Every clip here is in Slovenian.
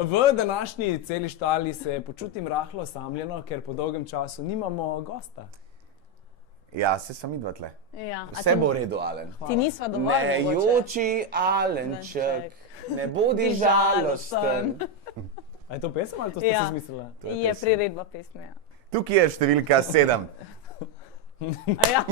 V današnji celi štali se počutim rahlo osamljeno, ker po dolgem času nimamo gosta. Ja, se sem midva tle. Ja. Vse bo v redu, Alen. Ti nisva dovolj Ne mogoče. joči, Alenček, ne bodi žalosten. A je to pesem ali to ste Ja. si izmislila? Je priredba pesmi, ja. Tukaj je številka 7. A ja.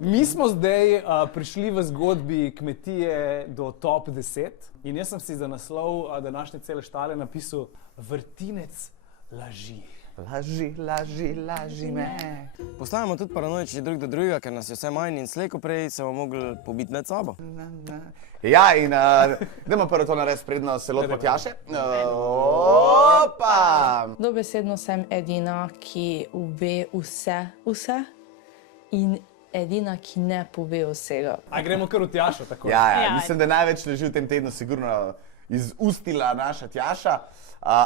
Mi smo zdaj prišli v zgodbi kmetije do top 10 in jaz sem si za naslov današnje cele štale napisal Vrtinec laži. Laži, laži, laži me. Postajamo tudi paranoični drug do drugega, ker nas je vse manj in slej ko prej se bomo mogli pobiti med sabo. Ja, in dajmo prvo to narediti predno se lotimo Tjaše. Opa! Dobesedno sem edina, ki ve vse in edina, ki ne pove vsega. A gremo kar v Tjašo tako? Ja, mislim, da največ leži v tem tednu sigurno izustila naša Tjaša,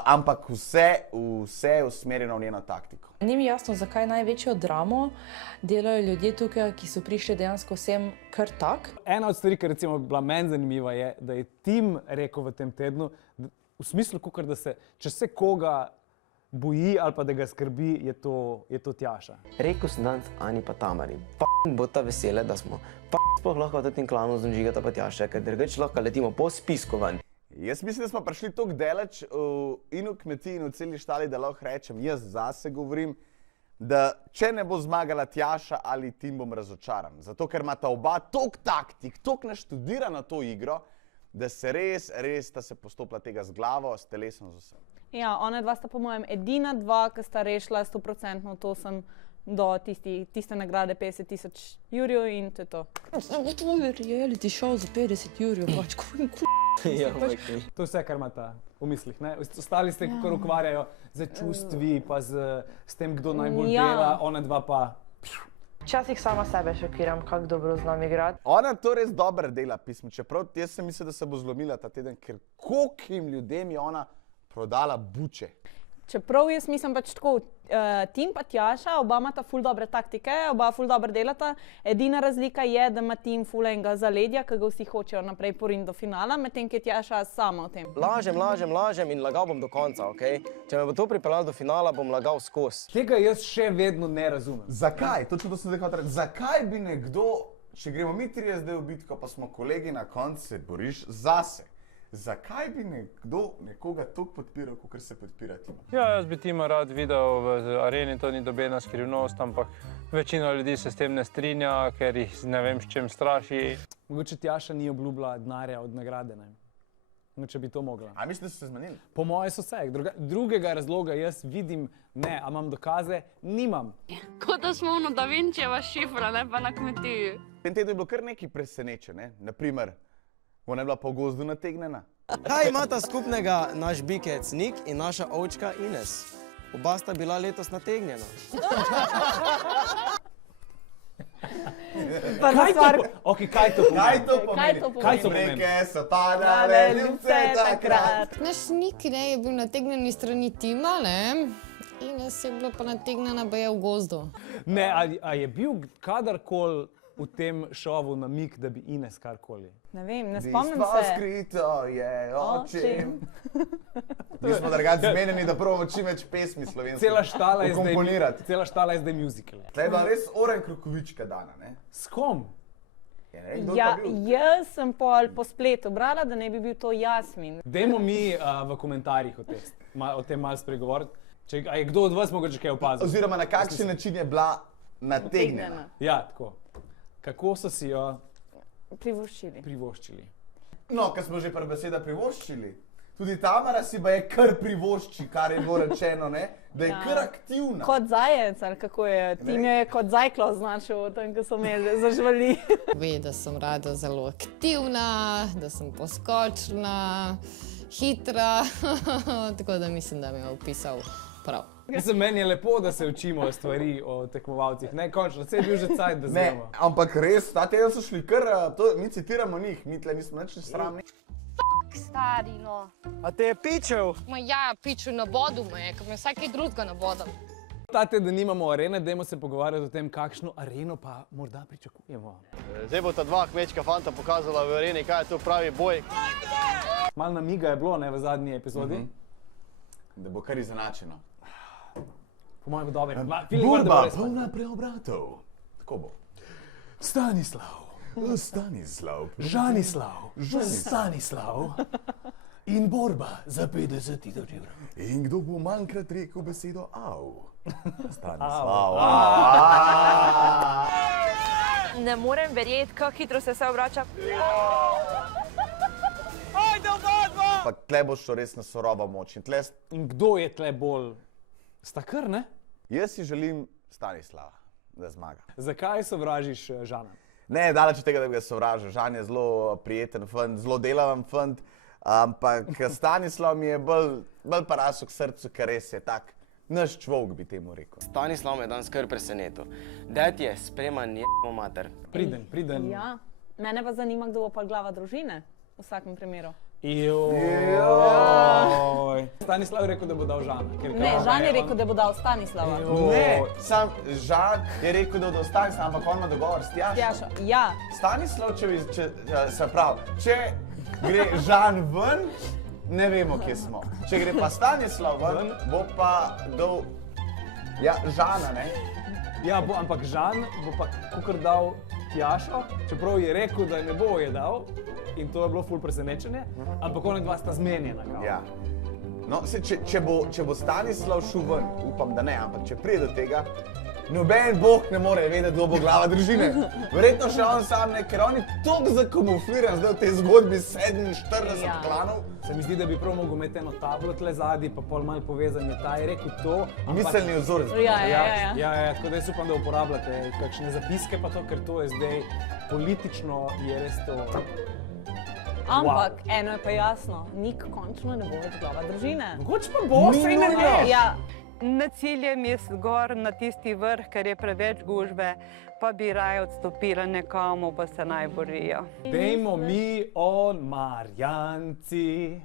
ampak vse je usmerjeno v njeno taktiko. Ni mi jasno, zakaj največjo dramo delajo ljudje tukaj, ki so prišli dejansko vsem kar tak. Ena od stvari, ki recimo bila meni zanimiva, je, da je Tim rekel v tem tednu, v smislu, kakor da se, če se koga boji ali pa da ga skrbi, je to Tjaša. Rekel sem danes Ani pa Tamari, bo ta vesele, da smo sploh lahko v tem klanu z Žigata pa Tjaše, ker drugače lahko letimo po spisku ven. Jaz mislim, da smo prišli toliko daleč in v kmetiji in v celi štali, da lahko rečem, jaz zase govorim, da če ne bo zmagala Tjaša ali Tim, bom razočaran. Zato, ker imata oba toliko taktik, toliko naštudirana to igro, da se res sta se postopila tega z glavo, s telesom, z vsem. Ja, ona dva sta po mojem edina dva, ki sta rešila 100%, to sem do tiste nagrade 50 000 jurjev in to je to. To je reality show za 50 jurjev, pač To je vse, kar imata v mislih, ne? Ostali ste, kakor ukvarjajo z čustvi, pa s tem, kdo najbolj dela, ona dva pa... Včasih sama sebe šokiram, kako dobro znam igrati. Ona to res dobro dela pismo, čeprav jaz sem mislil, da se bo zlomila ta teden, ker kolikim ljudem je ona prodala buče. Čeprav jaz mislim pač tako, Tim pa Tjaša, oba imata ful dobre taktike, oba ful dobro delata. Edina razlika je, da ima Tim ful enega zaledja, ki ga vsi hočejo naprej poriniti do finala, medtem ko je Tjaša sama v tem. Lažem in lagal bom do konca, okej? Če me bo to pripeljalo do finala, bom lagal skozi. Tega jaz še vedno ne razumem. Zakaj? Točno to sem zdaj hotel reči. Zakaj bi nekdo, če gremo mi 3 zdaj v bitko, pa smo kolegi na koncu, se boriš zase? Zakaj bi nekdo nekoga toliko podpiral, kot se podpira Tima? Ja, jaz bi Tima rad videl v areni, to ni nobena skrivnost, ampak večina ljudi se s tem ne strinja, ker jih ne vem s čem straši. Mogoče Tjaša ni obljubila denarja od nagrade, ne? Mogoče bi to mogla. A mislim, da so se zmenili? Po moje so se. Drugega razloga jaz vidim ne, a imam dokaze? Nimam. Kot da smo ono Da Vinčijeva šifra, ne pa na kmetiji. V tem tednu je bilo kar nekaj presenečen, ne? Naprimer, ona je bila pa v gozdu nategnjena. Kaj imata skupnega naš bikec Nik in naša ovčka Ines? Oba sta bila letos nategnjena. Kaj to pomeni? Kaj to pomeni? Reke so padale ljubce takrat. Naš Nik je bil nategnjen strani Tima, ne? Ines je bila pa nategnjena baje v gozdu. Ne, a je bil kadarkoli v tem šovu namig, da bi Ines karkoli? Ne vem, ne spomnim Bistvo se. skrito je očem. Mi smo drugače zmenjeni, da probamo čim več pesmi slovenskih Cela štala je zdaj musical. Tle je bila res Oren Krokovička dana, ne? S kom? Ja, jaz sem po spletu brala, da ne bi bil to Jasmin. Dajmo mi v komentarjih o tem malo spregovoriti. A je kdo od vas mogoče kaj opazil? Oziroma na kakšen način je bila nategnjena? Ja, tako. Kako so si jo privoščili? No, ker smo že pri beseda privoščili. Tudi Tamara si ba je kar privošči, kar je bilo rečeno, ne? Da je kar aktivna. Kot zajec, ali kako je? Tim je kot zajklo označil v tem, ko so imeli zažvali. Ve, da sem rada zelo aktivna, da sem poskočna, hitra, tako da mislim, da mi je opisal prav. Mislim, meni je lepo, da se učimo stvari o tekmovalcih. Ne, končno, vse je bil že cajt, da znamo. Ne, ampak res, ta teden so šli kar, mi citiramo njih, mi tle nismo nič sramni. Stari, no. A te je pičev? Ma ja, piču na bodu me je, ker me vsaj kaj drugega na bodu. Ta teden nimamo arene, dajmo se pogovarjati o tem, kakšno areno pa morda pričakujemo. Zdaj bo ta dva kmečka fanta pokazala v areni, kaj je to pravi boj. Malo namiga je bilo, ne, v zadnji epizodi. Da bo kar izenačeno. Po mojem dobro. Borba polna preobratov. Tako bo. Stanislav. Žanislav. In borba za 50 000 evrov. In kdo bo manjkrat rekel besedo au? Stanislav. Ne morem verjeti, kako hitro se vse obrača. Pa tle boš šel res na surova moč. In kdo je tle bolj? Sta kar, ne? Jaz si želim Stanislava, da zmaga. Zakaj sovražiš Žana? Ne, daleč od tega, da bi ga sovražil. Žan je zelo prijeten fant, zelo delaven fant, ampak Stanislav mi je bolj parasel k srcu, ker res je tak naš čvovk, bi temu rekel. Stanislav me je danes kar presenetil. Ded je spreman njemo mater. Priden. Ja, mene pa zanima, kdo bo pa glava družine v vsakem primeru. Stanislav je rekel, da bo dal Žana. Ne, Žan je rekel, da bo dal Stanislava. Ne, sam Žan je rekel, da bo dal Stanislava, ampak on ima dogovor s Tjašo. Ja. Stanislav, če gre Žan ven, ne vemo, kje smo. Če gre pa Stanislav ven, bo pa dal Žana, ne? Ja, ampak Žan bo pa kakor dal Tjašo, čeprav je rekel, da ne bo je dal, in to je bilo ful presenečenje, ampak ona dva sta zmenjena. Ja. No, če bo Stanislav šel ven, upam, da ne, ampak če pride do tega, noben bog ne more vedeti, kdo bo glava družine. Verjetno še on sam ne, ker on je toliko zakamufliran zdaj v tej zgodbi 47 klanov. Se mi zdi, da bi prav mogel imeti eno tablo tle zadnji, pa pol malo povezanje. Ta je rekel to. Miselni vzor. Ja, tako da jaz upam, da uporabljate kakšne zapiske pa to, ker to je zdaj politično je res to. Ampak eno je pa jasno, Nik končno ne bo več glava družine. Mogoče pa bo, saj ne veš. Ja. Ne ciljem je gor na tisti vrh, ker je preveč gužve, pa bi raje odstopila nekomu, pa se naj borijo. Dejmo mi o Marjanci,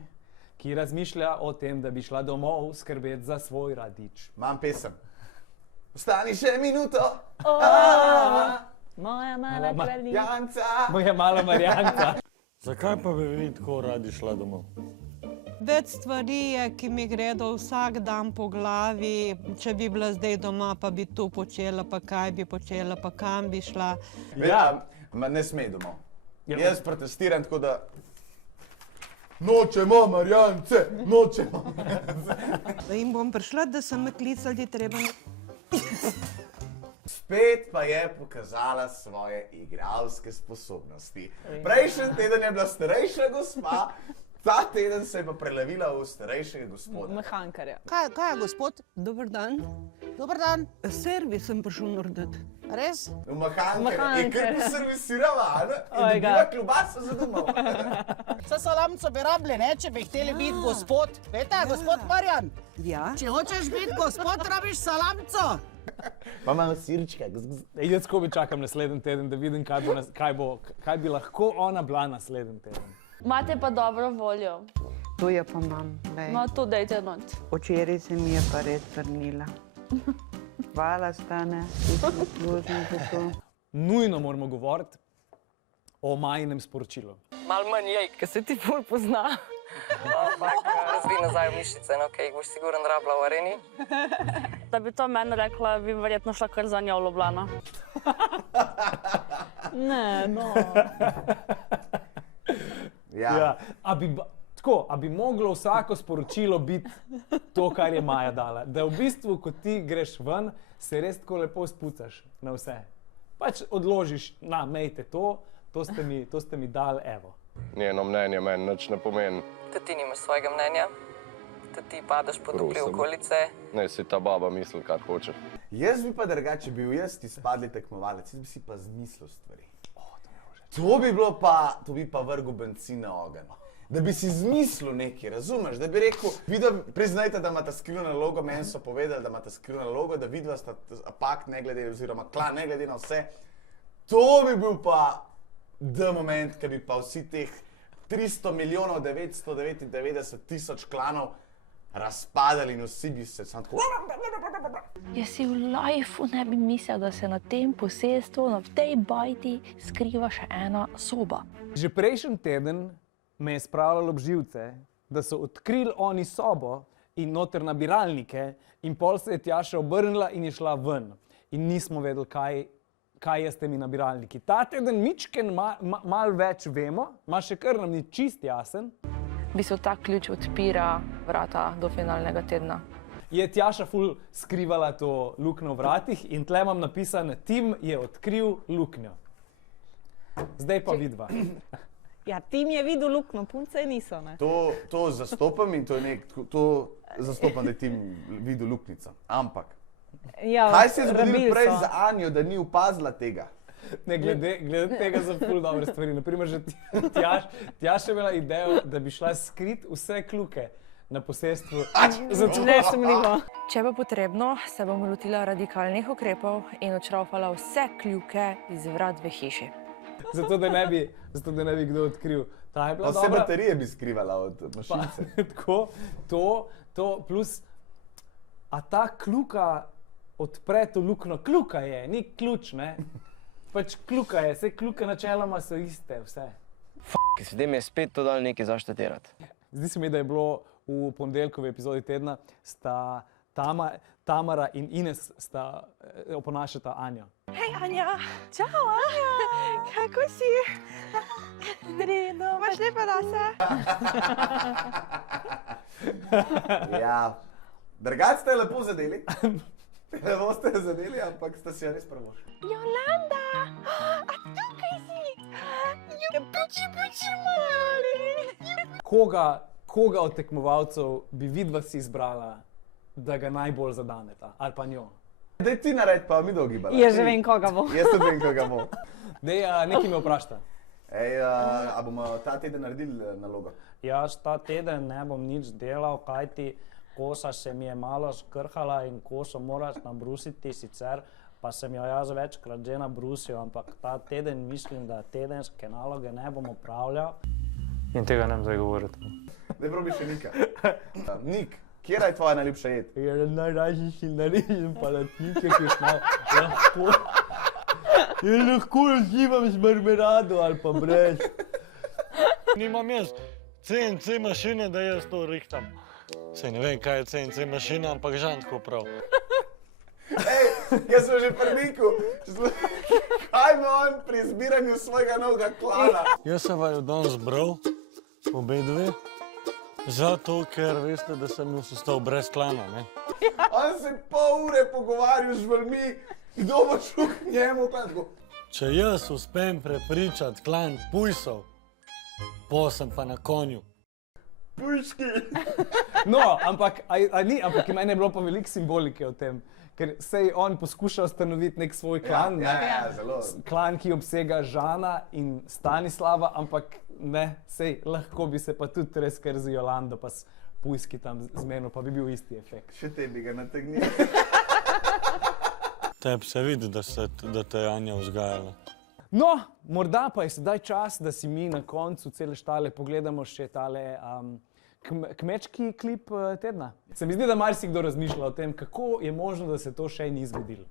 ki razmišlja o tem, da bi šla domov skrbeti za svoj radič. Imam pesem. Ostani še minuto. Moja mala Marjanca. Moja mala Marjanca. Zakaj pa bi vi tako radi šla domov? Več stvari je, ki mi gredo vsak dan po glavi, če bi bila zdaj doma, pa bi tu počela, pa kaj bi počela, pa kam bi šla. Ne smej domov. Jaz protestiram tako, da nočemo Marjance, nočemo Marjance. In bom prišla, da so me klicali, treba... Spet pa je pokazala svoje igralske sposobnosti. Prejšnji teden je bila starejša gospa, ta teden se je pa prelevila v starejšega gospoda. Mehankarja. Kaj je, gospod? Dober dan. Dober dan. Servis sem prišel narediti. Res? Mehankarja. Je kar poservisirala, ne? In dobila klobasa za domov. Vse salamco bi rabili, ne? Če bi hteli biti gospod. Vete, gospod Marjan? Ja. Če hočeš biti gospod, rabiš salamco. Pa imamo sirčka. Jaz ko bi čakam naslednji teden, da vidim, kaj bi lahko ona bila naslednji teden. Imate pa dobro voljo. To je pa mam. No, to dajte not. Včeraj se mi je pa res vrnila. Hvala, Stane, ti si služen za to. Nujno moramo govoriti o Majinem sporočilu. Malo manj jej, ker se ti bolj pozna. Razvij nazaj v mišice, no, ki jih boš sigurno rabila v areni. Da bi to meni rekla, bi verjetno šla kar za njo v Ljubljano. Ne, no. Ja. A bi moglo vsako sporočilo biti to, kar je Maja dala? Da v bistvu, ko ti greš ven, se res tako lepo spucaš na vse. Pač odložiš, mejte to ste mi dali, evo. Njeno mnenje meni nič ne pomeni. Tudi ti nimaš svojega mnenja, tudi ti padaš pod vpliv okolice. Naj si ta baba misli, kar hoče. Jaz bi pa drugače bil izpadli tekmovalec, jaz bi si pa zmislil stvari. To bi pa vrgel bencin na ogenj. Da bi si zmislil nekaj, razumeš? Da bi rekel, priznajte, da imate skrivno nalogo, meni so povedali, da imate skrivno nalogo, da vidva sta pakt ne glede, oziroma klan ne glede na vse. To bi bil pa moment, ki bi pa vsi teh 300 milijonov 999 tisoč klanov razpadali in vsi bi se samo tako... Jaz si v lifeu ne bi mislil, da se na tem posestvu, v tej bajti skriva še ena soba. Že prejšnji teden me je spravljalo ob živce, da so odkrili oni sobo in noter nabiralnike in pol se je Tjaša obrnila in je šla ven. In nismo vedeli, kaj je s temi nabiralniki. Ta teden mičken malo več vemo, ima še kar nam ni čist jasen. V bistvu ta ključ odpira vrata do finalnega tedna. Je Tjaša ful skrivala to luknjo v vratih in tle imam napisan, Tim je odkril luknjo. Zdaj pa vidva. Ja, Tim je videl luknjo, punce niso, ne? To zastopam in to zastopam, da je Tim videl luknjico. Ampak, ja, kaj se je zgodilo prej za Anjo, da ni opazila tega? Ne, glede tega so ful dobre stvari. Naprimer, že Tjaša je imela idejo, da bi šla skrit vse kljuke na posestvu. Nesumljivo. Če bo potrebno, se bom lotila radikalnih ukrepov in odšraufala vse kljuke iz vrat v hiši. Zato, da ne bi kdo odkril. Ta je bila vse dobra. baterije bi skrivala od mašinice. Tako, to plus, a ta kljuka odpre to luknjo. Kljuka je, ni ključ, ne? Pač kljuka je, vse kljuke načeloma so iste, vse. Sedaj mi je spet to dal nekaj zaštatirati. Zdi se mi, da je bilo v ponedeljkovi epizodi tedna, sta Tamara in Ines sta oponašata Anjo. Hej, Anja! Čau, Anja! Kako si? Redo. Imaš lepe lase? Ja, drugače ste lepo zadeli. Lepo ste zadeli, ampak ste si jo res premošli. Jolanda! A tukaj si? Puči, mali! Koga od tekmovalcev bi vidva si izbrala, da ga najbolj zadaneta, ali pa njo? Daj ti nared, pa mi dogibala. Jaz že vem, koga bo. Jaz tudi vem, koga bo. Dej, nekaj me vprašta. A bomo ta teden naredili nalogo? Jaz ta teden ne bom nič delal, kajti kosa se mi je malo skrhala in koso moraš nabrusiti, sicer pa sem jo jaz večkrat že nabrusil, ampak ta teden mislim, da tedenske naloge ne bom opravljal. In tega ne bom zdaj govoriti. Daj probi še Nika. Nik, kjera je tvoja najljubša jed? Najražji si narežem palatnice, ki lahko... lahko uživam z marmelado ali pa brez. Nimam jaz CNC mašine, da jaz to rihtam. Saj ne vem, kaj je CNC mašina, ampak Žan tako prav. Ej, jaz sem že pri Niku. Kaj ima on pri izbiranju svojega novega klana? Jaz sem vaju danes bral, obe dve, zato, ker veste, da sem jaz ostal brez klana, ne? On se pol ure pogovarjal z žvalmi, kdo bo šel k njemu, tako. Če jaz uspem prepričati klan pujsov, po sem pa na konju. Pujški! No, ampak meni je bilo pa veliko simbolike o tem, ker sej on poskuša ustanoviti nek svoj klan, zelo. Klan, ki obsega Žana in Stanislava, ampak ne, sej lahko bi se pa tudi res kar z Jolando pa s Pujski tam zmenil, pa bi bil isti efekt. Še te bi ga nategnil. Tebi se vidi, da te je Anja vzgajala. No, morda pa je sedaj čas, da si mi na koncu cele štale pogledamo še tale kmečki klip tedna. Se mi zdi, da marsikdo razmišlja o tem, kako je možno, da se to še ni zgodilo.